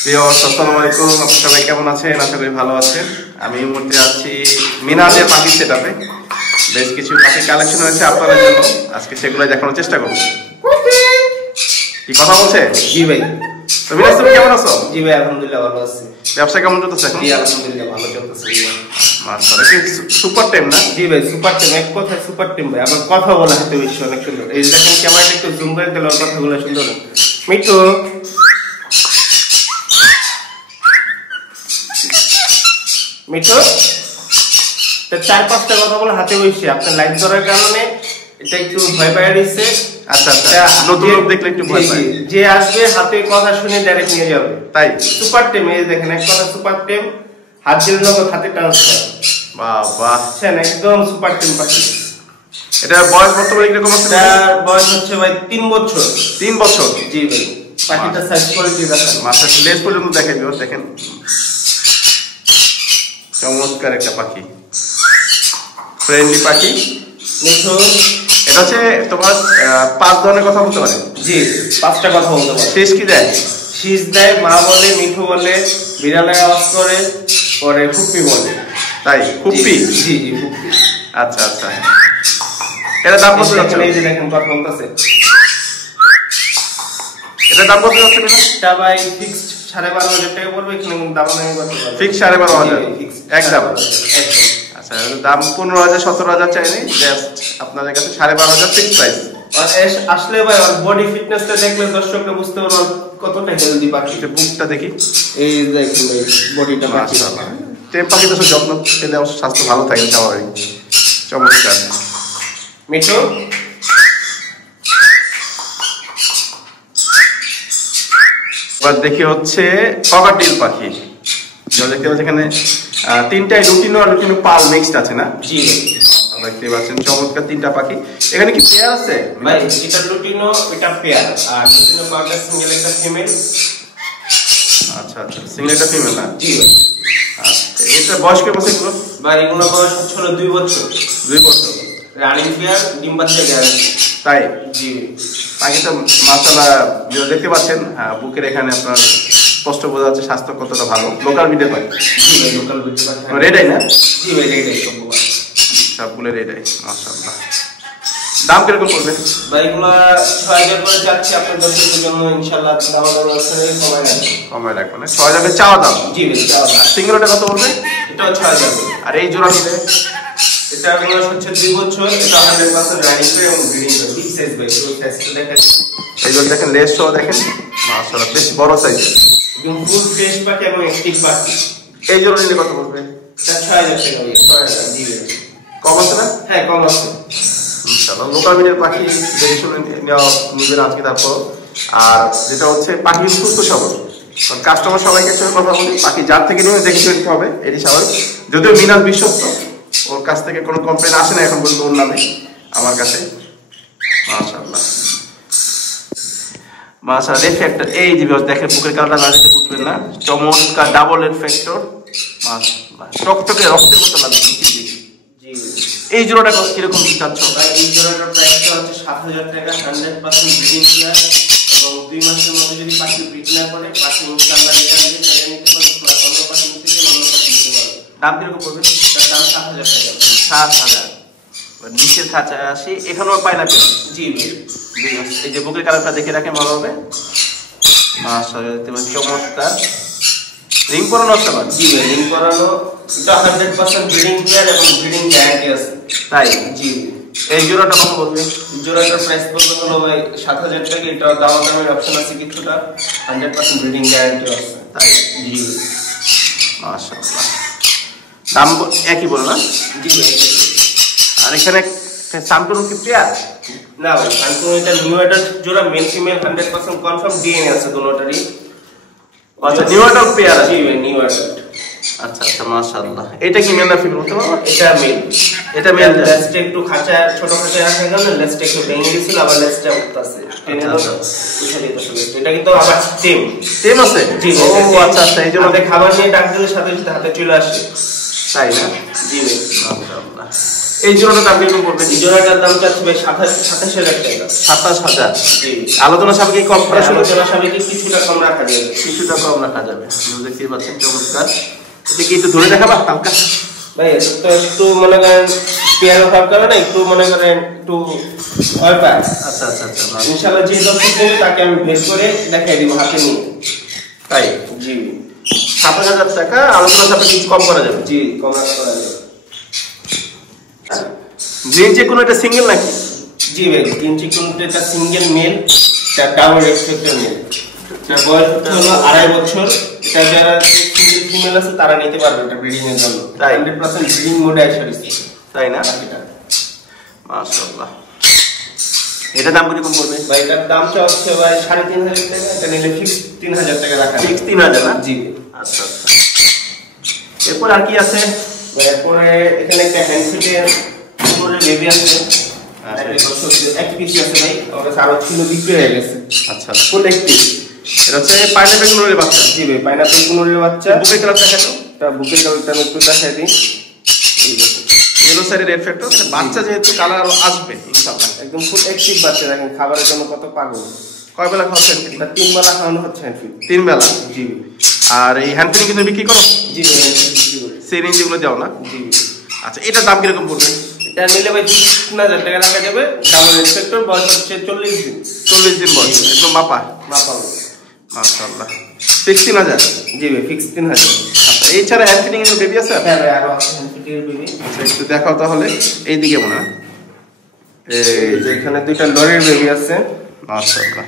আসসালামু আলাইকুম, আপনারা সবাই কেমন আছেন? আশা করি ভালো আছেন। আমি এই মুহূর্তে আছি মিনাজের পাখি সেটআপে। বেশ কিছু পাখি কালেকশন হয়েছে আপনাদের জন্য, আজকে সেগুলো দেখানোর চেষ্টা করব। কি কথা বলছে? জি ভাই। তো মিনাজ, তুমি কেমন আছো? জি ভাই, আলহামদুলিল্লাহ ভালো আছি। ব্যবসা কেমন চলতেছে এখন? জি আলহামদুলিল্লাহ ভালো চলতেছে। মাশাআল্লাহ, কি সুপার টাইম না? জি ভাই, সুপার টিম, এক কথায় সুপার টিম ভাই। আবার কথা বলা হাতে বেশি অনেক সুন্দর। এই দেখেন ক্যামেরাটা একটু জুম করে দিলে কথাগুলো সুন্দর। মিঠু মিঠু তো 4-5টা কথা বলে হাতে বসে আপনার লাইট ধরার কারণে এটা একটু ভয় পায় দিচ্ছে। আচ্ছা আচ্ছা, নতুন লোক দেখলে একটু ভয় পায়। যে আসবে হাতে কথা শুনে ডাইরেক্ট নিয়ে যাবে, তাই সুপার টিম। এই দেখেন এক কথা সুপার টিম, হাত দিলে নগদ হাতে ট্রান্সফার। বাহ বাহ, একদম সুপার টিম পাখি। এটা বয়স বর্তমানে কিরকম আছে? তার বয়স হচ্ছে ভাই 3 বছর। 3 বছর? জি ভাই। পাখিটা সাইজ কোয়ালিটি দেখেন, মাথা লেজ পর্যন্ত দেখেন, দেখেন চমৎকার একটা পাখি, ফ্রেন্ডলি পাখি। মিঠু এটা হচ্ছে তোমার 5 ধরনের কথা বলতে পারে। জি 5টা কথা বলতে পারে। শেষ কি দেয়? শীষ দেয়, মা বলে, মিঠু বলে, বিড়ালের আওয়াজ করে, পরে ফুপ্পি বলে। তাই ফুপ্পি? জি জি ফুপ্পি। আচ্ছা আচ্ছা, এটা দাম কত যাচ্ছে? এই যে দেখেন কথা বলতেছে। এটা দাম কত যাচ্ছে? এটা ভাই ফিক্সড 12,500 টাকা পড়বে। এখানে দাম দামি করতে পারবে। ফিক্স 12,500 একদম। একদম। আচ্ছা, দাম 15,000 17,000 চাইনি, জাস্ট আপনাদের কাছে 12,500 ফিক্স প্রাইস। আর আসলে ভাই ওর বডি ফিটনেসটা দেখলে দর্শকরা বুঝতে পারবে কতটা হেলদি পাখি। এটা বুকটা দেখি। এই দেখুন ভাই বডিটা মাশাআল্লাহ। টেম পাখি তো যত্ন পেলে অবশ্য স্বাস্থ্য ভালো থাকে স্বাভাবিক। চমৎকার। মিঠু এবার দেখি হচ্ছে ককাটেল পাখি। দেখতে পাচ্ছেন এখানে 3টাই লুটিনো আর লুটিনো পাল মিক্সড আছে না? জি দেখতে পাচ্ছেন চমৎকার 3টা পাখি। এখানে কি পেয়ার আছে ভাই? এটা লুটিনো, এটা পেয়ার। আর লুটিনো পালটা সিঙ্গেল, একটা ফিমেল। আচ্ছা আচ্ছা, সিঙ্গেল একটা ফিমেল না? জি ভাই। আচ্ছা, এটা বয়স কেমন এগুলো? ভাই এগুলো বয়স হচ্ছে 2 বছর। 2 বছর রানিং পেয়ার, ডিম বাচ্চা গ্যারান্টি। তাই? জি পাখিটা মাশাআল্লাহ দেখতে পাচ্ছেন, বুকের এখানে আপনার স্পষ্ট বোঝা যাচ্ছে স্বাস্থ্য কতটা ভালো। লোকাল বিটের পাখি? জি ভাই লোকাল বিটের পাখি। রেডাই না? জি ভাই রেডাই সবগুলো। সবগুলো রেডাই। মাশাআল্লাহ। দাম কিরকম পড়বে? ভাই এগুলো 6,000 করে যাচ্ছে আপনার দর্শকদের জন্য। ইনশাআল্লাহ দাম কমায় রাখবেন না? 6,000 চাওয়া দাম? জি ভাই চাওয়া দাম। সিঙ্গেলটা কত পড়বে? এটাও 6,000। আর এই জোড়া নিলে? এটা বয়স হচ্ছে 2 বছর। এটা 100% রানিং পেয়ার এবং ব্রিডিং পেয়ার। বিগ সাইজ ভাই, পুরো সাইজটা দেখেন। এই যে দেখেন লেজ সহ দেখেন, মাশাআল্লাহ বেশ বড় সাইজ। একদম ফুল ফ্রেশ পাখি এবং অ্যাক্টিভ পাখি। এই জোড়া নিলে কত পড়বে? এটা 6,000 টাকা ভাই। 6,000 জি ভাই। কম আছে না? হ্যাঁ কম আছে। ইনশাআল্লাহ লোকাল বিটের পাখি দেখে শুনে নেওয়া নিবেন আজকে। তারপর আর যেটা হচ্ছে পাখি সুস্থ সবল, কারণ কাস্টমার সবাইকে সঙ্গে কথা বলি, পাখি যার থেকে নিয়ে দেখে শুনে নিতে হবে, এটি স্বাভাবিক। যদিও মিনাজ বিশ্বস্ত, ওর কাছ থেকে কোনো কমপ্লেন আসে না এখন পর্যন্ত ওর নামে আমার কাছে। মাশাআল্লাহ মাশাআল্লাহ। রিফ্লেক্টর এই যে দেখেন, বুকের কালারটা না দেখে বুঝবেন না, চমৎকার ডাবল রিফ্লেক্টর। মাশাআল্লাহ টকটকে রক্তের মতো লাগছে। জি এই জোড়াটা কিরকম চাচ্ছ? ভাই এই জোড়াটার প্রাইসটা হচ্ছে 7,000 টাকা। 100% ব্রিডিং পেয়ার এবং 2 মাসের মধ্যে যদি পাখি ব্রিড না করে পাখি ইনশাআল্লাহ রিটার্ন দিয়ে চাইলে নিতে পারবে, প্লাস অন্য পাখি নিতে চাইলে অন্য পাখি নিতে পারবে। দাম কিরকম পড়বে? তার দাম 7,000 টাকা। 7,000। নিচের খাঁচায় আসি, এখানেও পাইনাপেল। জি এই যে বুকের কালারটা দেখে রাখেন ভালো হবে। মাশাআল্লাহ দেখতে পাচ্ছেন চমৎকার। রিং পরানো আছে না? জি ভাই রিং করানো। এটা 100% ব্রিডিং পেয়ার এবং ব্রিডিং গ্যারান্টি আছে। তাই? জি এই জোড়াটা কত পড়বে? জোড়াটার প্রাইস পড়বে হলো ভাই 7,000 টাকা। এটা দামের অপশন আছে কিছুটা। 100% ব্রিডিং গ্যারান্টি আছে। তাই? জি মাশাআল্লাহ। দাম একই বলো না? জি ভাই। আর এখানে সামটুরু কি পেয়ার? না ভাই সানকুন এটা নিউ অ্যাডাল্ট জোড়া, মেল ফিমেল 100% কনফার্ম, ডিএনএ আছে দুটোটারই। আচ্ছা নিউ অ্যাডাল্ট পেয়ার? জি ভাই নিউ অ্যাডাল্ট। আচ্ছা আচ্ছা মাশাআল্লাহ। এটা কি মেল না ফিমেল বলতে পারো? এটা মেল। এটা মেল। লেজটা একটু খাঁচা, ছোট খাঁচা রাখা গেল, লেজটা একটু ভেঙে গেছিল, আবার লেজটা উঠতেছে। টেনে দাও উঠে দিতে হবে। এটা কিন্তু আবার টিম আছে? জি ও আচ্ছা আচ্ছা, এই জন্য খাবার নিয়ে ডাক দিলে সাথে সাথে হাতে চলে আসে। তাই না? জি ভাই মাশাআল্লাহ। এই জোড়াটার দাম কিরকম পড়বে? এই জোড়াটার দাম চাচ্ছি ভাই 27,000 টাকা। 27,000। জি, আলোচনা সাপেক্ষে কম করা শুরু, আলোচনা সাপেক্ষে কিছুটা কম রাখা যাবে। কিছুটা কম রাখা যাবে। দেখতে পাচ্ছেন চমৎকার। এটা কি একটু ধরে দেখাবা হালকা? ভাই এটা তো একটু মনে করেন পেয়ার ভাব করে না, একটু মনে করেন একটু ভয় পায়। আচ্ছা আচ্ছা আচ্ছা, ইনশাআল্লাহ যে দর্শক দেবে তাকে আমি বের করে দেখাই দিব হাতে নিয়ে। তাই? জি, 7,000 টাকা আলোচনা সাপেক্ষে কিছু কম করা যাবে। জি, কম রাখা করা যাবে। গ্রিন চেক কোনো এটা সিঙ্গেল নাকি? জি ভাই, গ্রিন চিকন এটা সিঙ্গেল মেল, এটা ডাবল রেসপেক্টর মেল। এটা বয়স হলো 2.5 বছর। এটা যারা সিঙ্গেল ফিমেল আছে তারা নিতে পারবে এটা ব্রিডিং এর জন্য। 100% ব্রিডিং মোডে আসে। তাই না? মাশাআল্লাহ। এটা দাম কিরকম পড়বে? ভাই এটার দামটা হচ্ছে ভাই 3,500 টাকা। এটা নিলে ফিক্স 3,000 টাকা রাখা। ফিক্স 3,000 না? জি। আচ্ছা আচ্ছা। এরপর আর কি আছে? এরপরে এখানে একটা হ্যান্ডসেটের উপরে বেবি আছে। এক পিস আছে ভাই, ওটা আরো ছিল বিক্রি হয়ে গেছে। আচ্ছা, ফুল একটি। এটা হচ্ছে পাইনাপেল গুলোর বাচ্চা। জি ভাই, পাইনাপেল গুলোর বাচ্চা। বুকের কালারটা দেখাও। এটা বুকের কালারটা আমি একটু দেখাই দিই। এই দেখুন, ইয়েলো সাইডের রেড ফ্যাক্টর। বাচ্চা যেহেতু কালার আসবে ইনশাআল্লাহ। একদম ফুল অ্যাক্টিভ বাচ্চা, দেখেন খাবারের জন্য কত পাগল। কয় বেলা খাওয়াচ্ছেন? এটা 3 বেলা খাওয়ানো হচ্ছে হ্যান্ডফিড। 3 বেলা। জি। আর এই হ্যান্ডফিডিং কিন্তু বিক্রি করো? জি ভাই, বিক্রি করি। সিরিঞ্জ যেগুলো দাও না? জি। আচ্ছা, এটার দাম কিরকম পড়বে? এটা নিলে ভাই 3,000 টাকা রাখা যাবে। ডাবল রেসপেক্টর, বয়স হচ্ছে 40 দিন। 40 দিন বয়স, একদম মাপা। মাপা। মাশাআল্লাহ। 16,000। জি ভাই, ফিক্স 3,000। আচ্ছা, এছাড়া হ্যান্ডফিডিং এর বেবি আছে? হ্যাঁ ভাই, আরো আছে হ্যান্ডফিডের বেবি। আচ্ছা, একটু দেখাও তাহলে। এইদিকে মনে হয় এই যে এখানে দুইটা লরির বেবি আছে। মাশাআল্লাহ।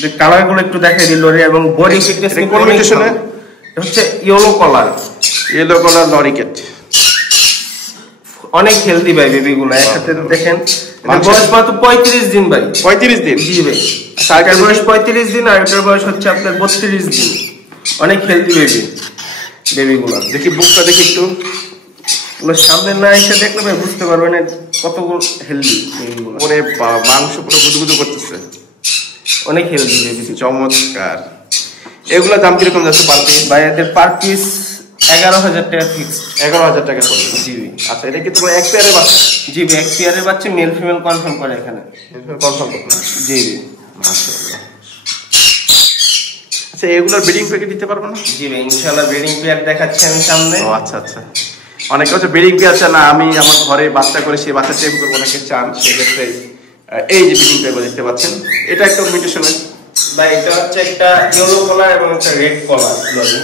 যে কালার গুলো একটু দেখাই দিই। লরি এবং বডি ফিটনেস কোন মিউটেশনে? এটা হচ্ছে yellow colour. Yellow colour lorikeet. অনেক হেলদি ভাই বেবি গুলো। একসাথে দেখেন, বয়স মাত্র 35 দিন ভাই। 35 দিন? জি ভাই। এটার বয়স 35 দিন আর এটার বয়স হচ্ছে আপনার 32 দিন। অনেক হেলদি বেবি গুলো। দেখি বুকটা দেখি একটু। সামনে না এসে দেখলে ভাই বুঝতে পারবেন কত হেলদি বেবি গুলো। ওরে মাংস পুরো গুদগুদু করতেছে। অনেক হেলদি বেবি। চমৎকার। এগুলা দাম কিরকম যাচ্ছে পার পিস? ভাই এদের পার পিস 11,000 টাকা ফিক্স। 11,000 টাকা পড়বে। জি। আচ্ছা, এটা কি তোমার এক পেয়ারের বাচ্চা? জি ভাই, এক পেয়ারের বাচ্চা, মেল ফিমেল কনফার্ম করে এখানে। কনফার্ম করো না? জি। মাশাআল্লাহ। আচ্ছা, এগুলোর ব্রিডিং প্যাকেট দিতে পারবো না? জি ভাই, ইনশাআল্লাহ ব্রিডিং পেয়ার দেখাচ্ছি আমি সামনে। ও আচ্ছা আচ্ছা। অনেকে হচ্ছে ব্রিডিং পেয়ার চান না, আমি আমার ঘরে বাচ্চা করে সেই বাচ্চা টেম করবো, অনেকে চান। সেক্ষেত্রে এই যে ব্রিডিং পেয়ার দেখতে পাচ্ছেন, এটা একটা মিউটেশনের। ভাই এটা হচ্ছে একটা ইয়েলো কলার এবং একটা রেড কলার লরি।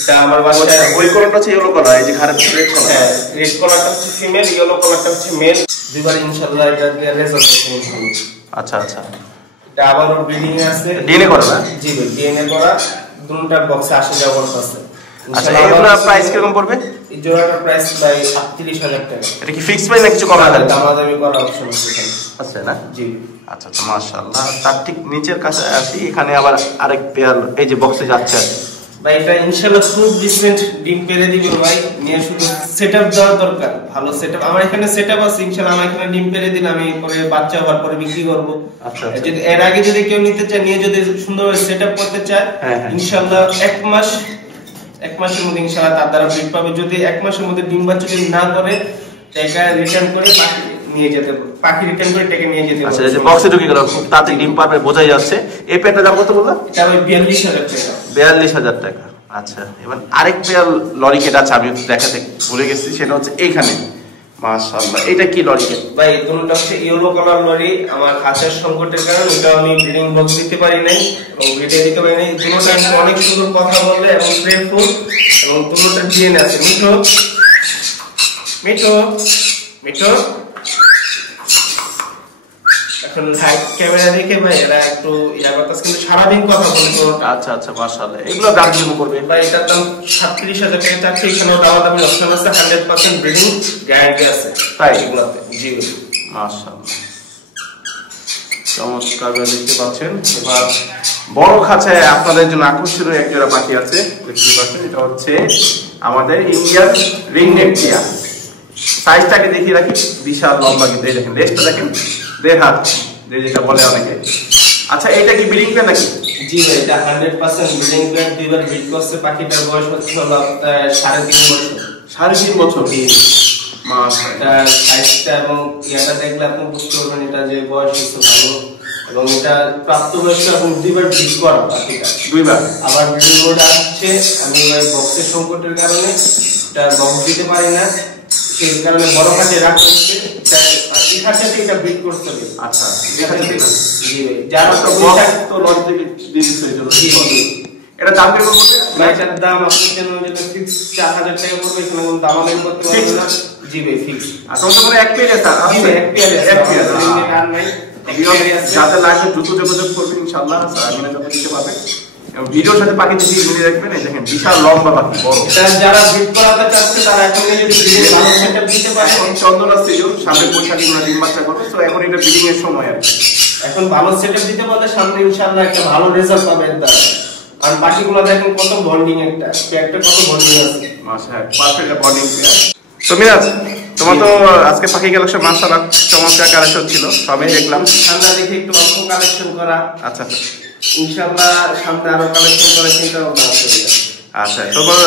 এটা আমার বাচ্চা। ওই কলারটা হচ্ছে ইয়েলো কলার, এই যে ঘাড়ে রেড কলার। হ্যাঁ, রেড কলারটা হচ্ছে ফিমেল, ইয়েলো কলারটা হচ্ছে মেল। দুইবার ইনশাআল্লাহ এটা দিয়ে রেজাল্ট হবে। আচ্ছা আচ্ছা। এটা আবারও ব্রিডিং এ আছে। ডিএনএ করা না? জি ভাই, ডিএনএ করা। দুটোটা বক্সে 80 বর্ষ আছে। আচ্ছা, এগুলোর প্রাইস কিরকম পড়বে? এই জোড়াটার প্রাইস ভাই 38,000 টাকা। এটা কি ফিক্স প্রাইস না কিছু করা যাবে? দামাদামি করার অপশন আছে এখানে। আছে না? জি। আচ্ছা আচ্ছা, মাশাআল্লাহ। তার ঠিক নিচের কাছে আসি, এখানে আবার আরেক পেয়ার এই যে বক্সে যাচ্ছে। ভাই এটা ইনশাআল্লাহ খুব ডিসেন্ট ডিম পেড়ে দিবে ভাই। নিয়ে শুধু সেটআপ দেওয়া দরকার, ভালো সেটআপ। আমার এখানে সেটআপ আছে ইনশাআল্লাহ। আমার এখানে ডিম পেড়ে দিলে আমি পরে বাচ্চা হওয়ার পরে বিক্রি করব। আচ্ছা। যদি এর আগে যদি কেউ নিতে চায়, নিয়ে যদি সুন্দরভাবে সেটআপ করতে চায়, ইনশাআল্লাহ এক মাসের মধ্যে ইনশাআল্লাহ তার দ্বারা ব্রিড পাবে। যদি এক মাসের মধ্যে ডিম বাচ্চা যদি না করে, টাকা রিটার্ন করে পাখি রিটার্ন করে টাকা নিয়ে যেতে। আচ্ছা, যে বক্সে ঢুকে গেল, খুব তাড়াতাড়ি ডিম পারবে, বোঝাই যাচ্ছে। এই পেয়ারটার দাম কত বললাম? এটা ভাই 42,000 টাকা। 42,000 টাকা। আচ্ছা, এবার আরেক পেয়ার লরিকেট আছে, আমি দেখাতে ভুলে গেছি, সেটা হচ্ছে এইখানে। মাশাআল্লাহ। এটা কি লরিকেট? ভাই দুটোটা হচ্ছে ইয়েলো কালার লরি। আমার খাঁচার সংকটের কারণে এটা আমি ব্রিডিং বক্স দিতে পারি নাই এবং ভিডিও দিতে পারি নাই। দুটোটা অনেক সুন্দর কথা বলে এবং প্লেফুল এবং দুটোটা ডিএনএ আছে। মিঠো মিঠো মিঠো। এখন লাইভ ক্যামেরা দেখে ভাই এরা একটু ইয়া করতেছে, কিন্তু সারাদিন কথা বলতো। আচ্ছা আচ্ছা, মাশাআল্লাহ। এগুলো দাম কিরকম করবে? ভাই এটার দাম 37,000 টাকা চাচ্ছি। এখানেও দামাদামি অপশন আছে, 100% ব্রিডিং গ্যারান্টি আছে। তাই? এগুলোতে জি মাশাআল্লাহ, চমৎকার দেখতে পাচ্ছেন। এবার বড় খাঁচায় আপনাদের জন্য আকর্ষণীয় এক জোড়া পাখি আছে, দেখতে পাচ্ছেন। এটা হচ্ছে আমাদের ইন্ডিয়ান রিংনেক টিয়া। সাইজটাকে দেখিয়ে রাখি, বিশাল লম্বা, কিন্তু এই দেখেন লেজটা দেখেন, 1.5 হাত, যেটা বলে অনেকে। আচ্ছা, এটা কি ব্রিডিং পেয়ার নাকি? জি ভাই, এটা 100% ব্রিডিং পেয়ার। দুইবার ব্রিড করছে। পাখিটার বয়স হচ্ছে হলো 3.5 বছর। 3.5 বছর? এটা সাইজটা এবং ইয়াটা দেখলে আপনি বুঝতে পারবেন এটা যে বয়স হচ্ছে ভালো, এবং এটা প্রাপ্তবয়স্ক এবং দুইবার ব্রিড করা পাখিটা, দুইবার। আবার ব্রিডিং মোড আসছে, আমি ওই বক্সের সংকটের কারণে এটা বক্স দিতে পারি না, সেই কারণে বড় খাঁচে রাখতে হচ্ছে। এই খাঁচাতে এটা ব্রিড করতে হবে। আচ্ছা, এই খাঁচাতে না? জি ভাই, যারা তো বক্স তো লঞ্চ থেকে দিয়ে দিচ্ছে এই জন্য। এটা দাম কেমন পড়বে? এটার দাম আপনার জন্য যেটা ফিক্স 4000 টাকা পড়বে, এখানে কোনো দামাদামি করতে পারবেন না। জি ভাই, ফিক্স। আর তোমাদের কোনো এক পেয়ার আছে? জি ভাই, এক পেয়ার আছে, এক পেয়ার আর নাই। যাতে লাগবে দ্রুত যোগাযোগ করবেন ইনশাআল্লাহ, আমি যত দিতে পারবে। এবং ভিডিওর সাথে পাখি দেখি মিলে রাখবেন। এই দেখেন বিশাল লম্বা পাখি, বড়। এটা যারা ব্রিড করাতে চাচ্ছে তারা এখন যদি ভালো সেটআপ দিতে পারে। এখন চন্দনা সিজন সামনে বৈশাখী ডিম বাচ্চা করবে, তো এখন এটা ব্রিডিং এর সময় আর কি। এখন ভালো সেটআপ দিতে পারলে সামনে ইনশাআল্লাহ একটা ভালো রেজাল্ট পাবেন তারা। আর বাকিগুলো দেখেন কত বন্ডিং, একটা কত বন্ডিং আছে, মাশাআল্লাহ, পারফেক্ট বন্ডিং পেয়ার। তো মিরাজ, তোমার তো আজকে পাখি কালেকশন মাশাআল্লাহ চমৎকার কালেকশন ছিল, সবই দেখলাম। ঠান্ডা দেখে একটু অল্প কালেকশন করা। আচ্ছা, ইনশাআল্লাহ সামনে আরো কালেকশন করার চিন্তা ভাবনা আছে। আচ্ছা, তোমার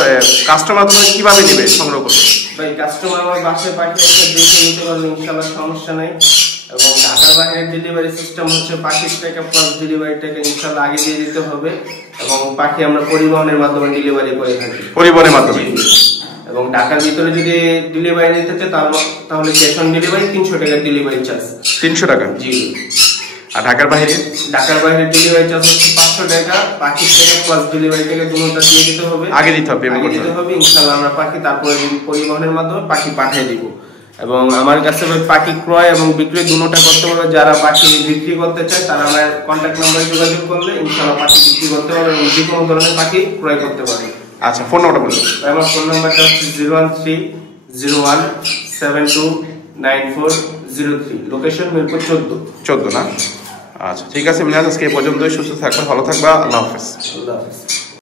কাস্টমার তোমার কিভাবে নেবে, সংগ্রহ করবে? ভাই, কাস্টমার আমার বাসায় পাখি এসে দেখে নিতে পারবে, ইনশাআল্লাহ সমস্যা নেই। এবং ঢাকার বাইরে ডেলিভারি সিস্টেম হচ্ছে পাখির টাকা প্লাস ডেলিভারি টাকা ইনশাআল্লাহ আগে দিয়ে দিতে হবে, এবং পাখি আমরা পরিবহনের মাধ্যমে ডেলিভারি করে থাকি। পরিবহনের মাধ্যমে? এবং ঢাকার ভিতরে যদি ডেলিভারি নিতে চাই তাহলে ক্যাশ অন ডেলিভারি 300 টাকা ডেলিভারি চার্জ। 300 টাকা? জি। আর ঢাকার বাইরে? ঢাকার বাইরে ডেলিভারি চার্জ হচ্ছে 500 টাকা, পাখির টাকা প্লাস ডেলিভারি টাকা দুটোটা দিয়ে দিতে হবে, আগে দিতে হবে, আগে দিতে হবে। ইনশাআল্লাহ আমরা পাখি তারপরে পরিবহনের মাধ্যমে পাখি পাঠিয়ে দিব। এবং আমার কাছে পাখি ক্রয় এবং বিক্রি দুটোটা করতে পারবে। যারা পাখি বিক্রি করতে চায় তারা আমার কন্ট্যাক্ট নাম্বারে যোগাযোগ করলে ইনশাআল্লাহ পাখি বিক্রি করতে পারবে এবং যে কোনো ধরনের পাখি ক্রয় করতে পারবে। আচ্ছা, ফোন নাম্বারটা বলুন। আমার ফোন নাম্বারটা হচ্ছে 01301729403, লোকেশন মিরপুর 14 না? আচ্ছা, ঠিক আছে মিরাজ, আজকে এই পর্যন্তই। সুস্থ থাকবে, ভালো থাকবা, আল্লাহ হাফেজ। আল্লাহ হাফেজ।